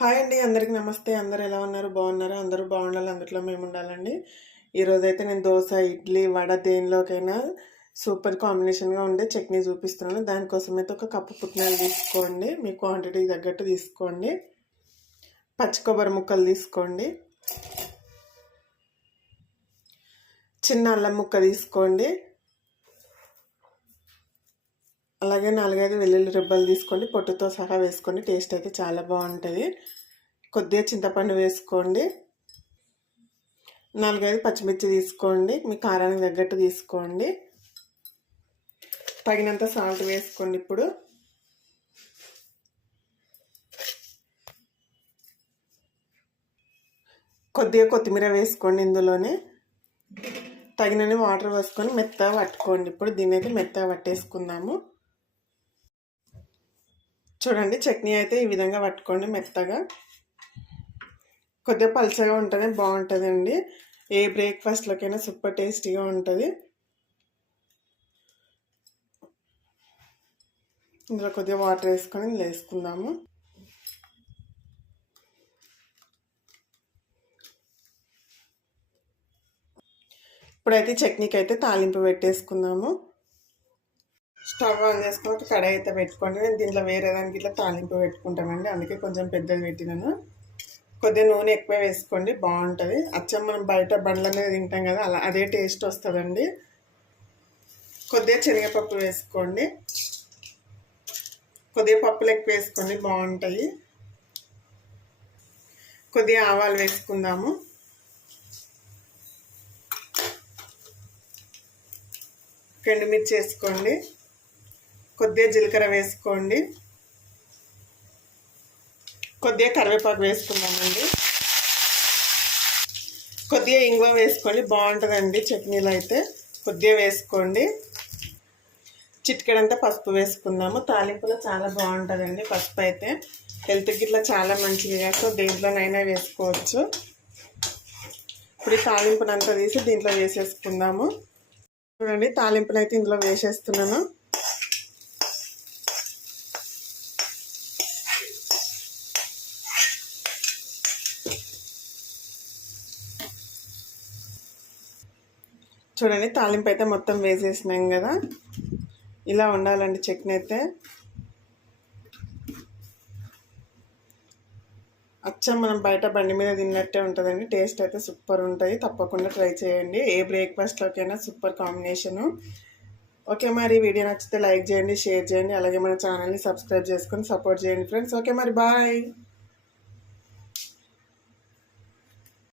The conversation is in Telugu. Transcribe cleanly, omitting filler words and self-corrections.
హాయ్ అండి, అందరికీ నమస్తే. అందరూ ఎలా ఉన్నారు? బాగున్నారా? అందరూ బాగుండాలి, అందులో మేము ఉండాలండి. ఈరోజైతే నేను దోశ, ఇడ్లీ, వడ దేనిలోకైనా సూపర్ కాంబినేషన్గా ఉండే చట్నీ చూపిస్తున్నాను. దానికోసం అయితే ఒక కప్పు పుట్నాలు తీసుకోండి, మీ క్వాంటిటీకి తగ్గట్టు తీసుకోండి. పచ్చి కొబ్బరి ముక్కలు తీసుకోండి, చిన్న అల్లం ముక్క తీసుకోండి, అలాగే 4-5 వెల్లుల్లి రెబ్బలు తీసుకోండి, పొట్టుతో సహా వేసుకోండి. టేస్ట్ అయితే చాలా బాగుంటుంది. కొద్దిగా చింతపండు వేసుకోండి, 4-5 పచ్చిమిర్చి తీసుకోండి, మీ కారానికి తగ్గట్టు తీసుకోండి, తగినంత సాల్ట్ వేసుకోండి. ఇప్పుడు కొద్దిగా కొత్తిమీర వేసుకోండి, ఇందులోనే తగినన్ని వాటర్ వేసుకొని మెత్తగా పట్టుకోండి. ఇప్పుడు దీన్ని అయితే మెత్తగా పట్టేసుకుందాము. చూడండి, చట్నీ అయితే ఈ విధంగా పట్టుకోండి మెత్తగా. కొద్దిగా పల్చగా ఉంటేనే బాగుంటుందండి. ఏ బ్రేక్ఫాస్ట్లోకైనా సూపర్ టేస్టీగా ఉంటుంది. ఇందులో కొద్దిగా వాటర్ వేసుకొని వేసుకుందాము. ఇప్పుడైతే చట్నీకి అయితే తాలింపు పెట్టేసుకుందాము. స్టవ్ ఆన్ చేసుకొని ఒక కడాయి అయితే పెట్టుకోండి. నేను దీంట్లో వేరే దానికి ఇట్లా తాలింపు పెట్టుకుంటానండి, అందుకే కొంచెం పెద్దది పెట్టినాను. కొద్దిగా నూనె ఎక్కువ వేసుకోండి, బాగుంటుంది. అచ్చం మనం బయట బండ్ల మీద తింటాం కదా, అలా అదే టేస్ట్ వస్తుందండి. కొద్దిగా శనగపప్పు వేసుకోండి, కొద్దిగా పప్పులు ఎక్కువ వేసుకోండి, బాగుంటాయి. కొద్దిగా ఆవాలు వేసుకుందాము, ఎండుమిర్చి వేసుకోండి, కొద్దిగా జీలకర్ర వేసుకోండి, కొద్దిగా కరివేపాకు వేసుకుందామండి, కొద్దిగా ఇంగువ వేసుకోండి, బాగుంటుందండి చట్నీలో అయితే. కొద్దిగా వేసుకోండి, చిటికెడంతా పసుపు వేసుకుందాము. తాలింపులో చాలా బాగుంటుందండి పసుపు అయితే, హెల్త్కి ఇట్లా చాలా మంచిది. సో దేంట్లోనైనా వేసుకోవచ్చు. ఇప్పుడు ఈ తాలింపునంతా తీసి దీంట్లో వేసేసుకుందాము. చూడండి, తాలింపునైతే ఇందులో వేసేస్తున్నాను. చూడండి, తాలింపు అయితే మొత్తం వేసేసినాం కదా, ఇలా ఉండాలండి చట్నీ అయితే. అచ్చం మనం బయట బండి మీద తిన్నట్టే ఉంటుందండి. టేస్ట్ అయితే సూపర్ ఉంటుంది, తప్పకుండా ట్రై చేయండి. ఏ బ్రేక్ఫాస్ట్లోకైనా సూపర్ కాంబినేషను. ఓకే, మరి వీడియో నచ్చితే లైక్ చేయండి, షేర్ చేయండి, అలాగే మన ఛానల్ని సబ్స్క్రైబ్ చేసుకొని సపోర్ట్ చేయండి ఫ్రెండ్స్. ఓకే, మరి బాయ్.